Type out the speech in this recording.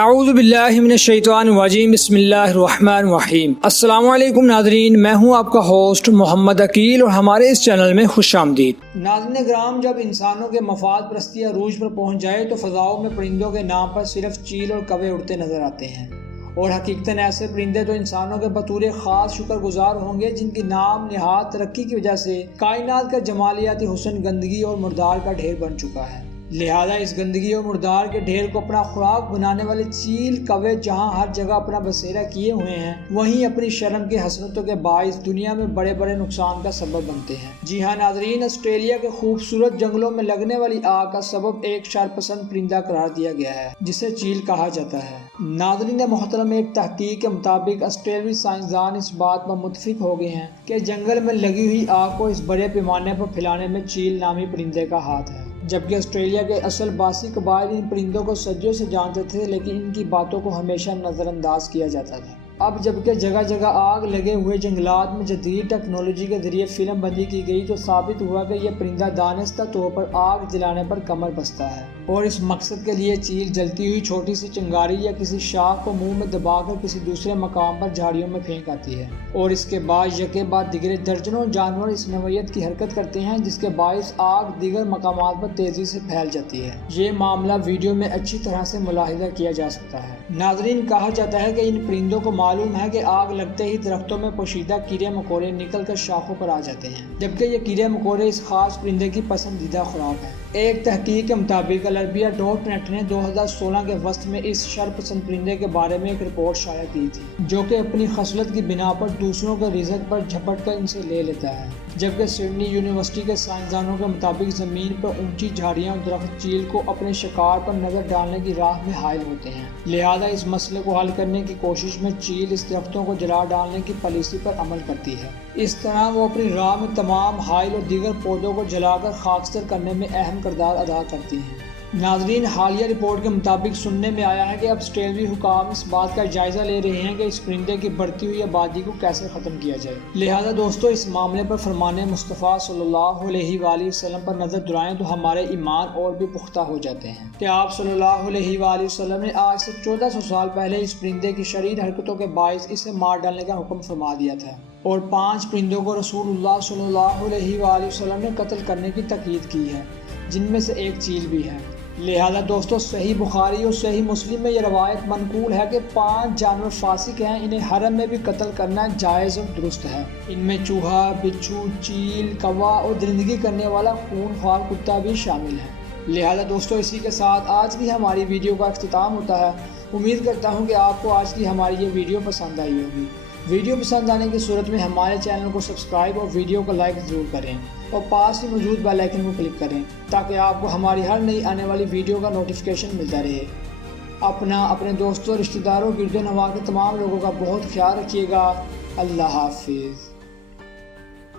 اعوذ باللہ من الشیطان الرجیم بسم اللہ الرحمن الرحیم۔ السلام علیکم ناظرین، میں ہوں آپ کا ہوسٹ محمد عقیل اور ہمارے اس چینل میں خوش آمدید۔ ناظرین کرام، جب انسانوں کے مفاد پرستی عروج پر پہنچ جائے تو فضاؤں میں پرندوں کے نام پر صرف چیل اور کوے اڑتے نظر آتے ہیں، اور حقیقتاً ایسے پرندے تو انسانوں کے بطور خاص شکر گزار ہوں گے جن کی نام نہاد ترقی کی وجہ سے کائنات کا جمالیاتی حسن گندگی اور مردار کا ڈھیر بن چکا ہے۔ لہذا اس گندگی اور مردار کے ڈھیر کو اپنا خوراک بنانے والے چیل کوے جہاں ہر جگہ اپنا بسیرا کیے ہوئے ہیں، وہیں اپنی شرم کی حسرتوں کے باعث دنیا میں بڑے بڑے نقصان کا سبب بنتے ہیں۔ جی ہاں ناظرین، آسٹریلیا کے خوبصورت جنگلوں میں لگنے والی آگ کا سبب ایک شرپسند پرندہ قرار دیا گیا ہے جسے چیل کہا جاتا ہے۔ ناظرین محترم، ایک تحقیق کے مطابق آسٹریلوی سائنسدان اس بات پر متفق ہو گئے ہیں کہ جنگل میں لگی ہوئی آگ کو اس بڑے پیمانے پر پھیلانے میں چیل نامی پرندے کا ہاتھ ہے۔ جبکہ آسٹریلیا کے اصل باسی قبائل ان پرندوں کو صدیوں سے جانتے تھے، لیکن ان کی باتوں کو ہمیشہ نظر انداز کیا جاتا تھا۔ اب جبکہ جگہ جگہ آگ لگے ہوئے جنگلات میں جدید ٹیکنالوجی کے ذریعے فلم بندی کی گئی تو ثابت ہوا کہ یہ پرندہ دانستہ طور پر آگ جلانے پر کمر بستہ ہے، اور اس مقصد کے لیے چیل جلتی ہوئی چھوٹی سی چنگاری یا کسی شاخ کو منہ میں دبا کر کسی دوسرے مقام پر جھاڑیوں میں پھینک آتی ہے، اور اس کے بعد یکے بعد دیگر درجنوں جانور اس نوعیت کی حرکت کرتے ہیں جس کے باعث آگ دیگر مقامات پر تیزی سے پھیل جاتی ہے۔ یہ معاملہ ویڈیو میں اچھی طرح سے ملاحظہ کیا جا سکتا ہے۔ ناظرین، کہا جاتا ہے کہ ان پرندوں کو معلوم ہے کہ آگ لگتے ہی درختوں میں پوشیدہ کیڑے مکوڑے نکل کر شاخوں پر آ جاتے ہیں، جبکہ یہ کیڑے مکوڑے اس خاص پرندے کی پسندیدہ خوراک ہے۔ ایک تحقیق کے مطابق العربیہ.نیٹ نے 2016 کے وسط میں اس شرپسند پرندے کے بارے میں ایک رپورٹ شائع کی تھی، جو کہ اپنی خصلت کی بنا پر دوسروں کے رزق پر جھپٹ کر ان سے لے لیتا ہے، جبکہ سڈنی یونیورسٹی کے سائنسدانوں کے مطابق زمین پر اونچی جھاڑیاں اور درخت چیل کو اپنے شکار پر نظر ڈالنے کی راہ میں حائل ہوتے ہیں۔ لہذا اس مسئلے کو حل کرنے کی کوشش میں چیل اس درختوں کو جلا ڈالنے کی پالیسی پر عمل کرتی ہے۔ اس طرح وہ اپنی راہ میں تمام حائل اور دیگر پودوں کو جلا کر خاکستر کرنے میں اہم کردار ادا کرتی ہیں۔ ناظرین، حالیہ رپورٹ کے مطابق سننے میں آیا ہے کہ اب آسٹریلوی حکام اس بات کا جائزہ لے رہے ہیں کہ اس پرندے کی بڑھتی ہوئی آبادی کو کیسے ختم کیا جائے۔ لہذا دوستو، اس معاملے پر فرمان مصطفیٰ صلی اللہ علیہ وآلہ وسلم پر نظر دلائیں تو ہمارے ایمان اور بھی پختہ ہو جاتے ہیں کہ آپ صلی اللہ علیہ وآلہ وسلم نے آج سے 1400 سال پہلے اس پرندے کی شریر حرکتوں کے باعث اسے مار ڈالنے کا حکم فرما دیا تھا، اور 5 پرندوں کو رسول اللہ صلی اللہ علیہ وآلہ وسلم نے قتل کرنے کی تاکید کی ہے، جن میں سے ایک چیل بھی ہے۔ لہذا دوستو، صحیح بخاری اور صحیح مسلم میں یہ روایت منقول ہے کہ 5 جانور فاسق ہیں، انہیں حرم میں بھی قتل کرنا جائز اور درست ہے۔ ان میں چوہا، بچھو، چیل، کوا اور درندگی کرنے والا خون خوار کتا بھی شامل ہے۔ لہذا دوستو، اسی کے ساتھ آج کی ہماری ویڈیو کا اختتام ہوتا ہے۔ امید کرتا ہوں کہ آپ کو آج کی ہماری یہ ویڈیو پسند آئی ہوگی۔ ویڈیو پسند آنے کی صورت میں ہمارے چینل کو سبسکرائب اور ویڈیو کو لائک ضرور کریں، اور پاس ہی موجود بیل آئیکن کو کلک کریں تاکہ آپ کو ہماری ہر نئی آنے والی ویڈیو کا نوٹیفیکیشن ملتا رہے۔ اپنے دوستوں، رشتہ داروں، گرد و نواح کے تمام لوگوں کا بہت خیال رکھیے گا۔ اللہ حافظ۔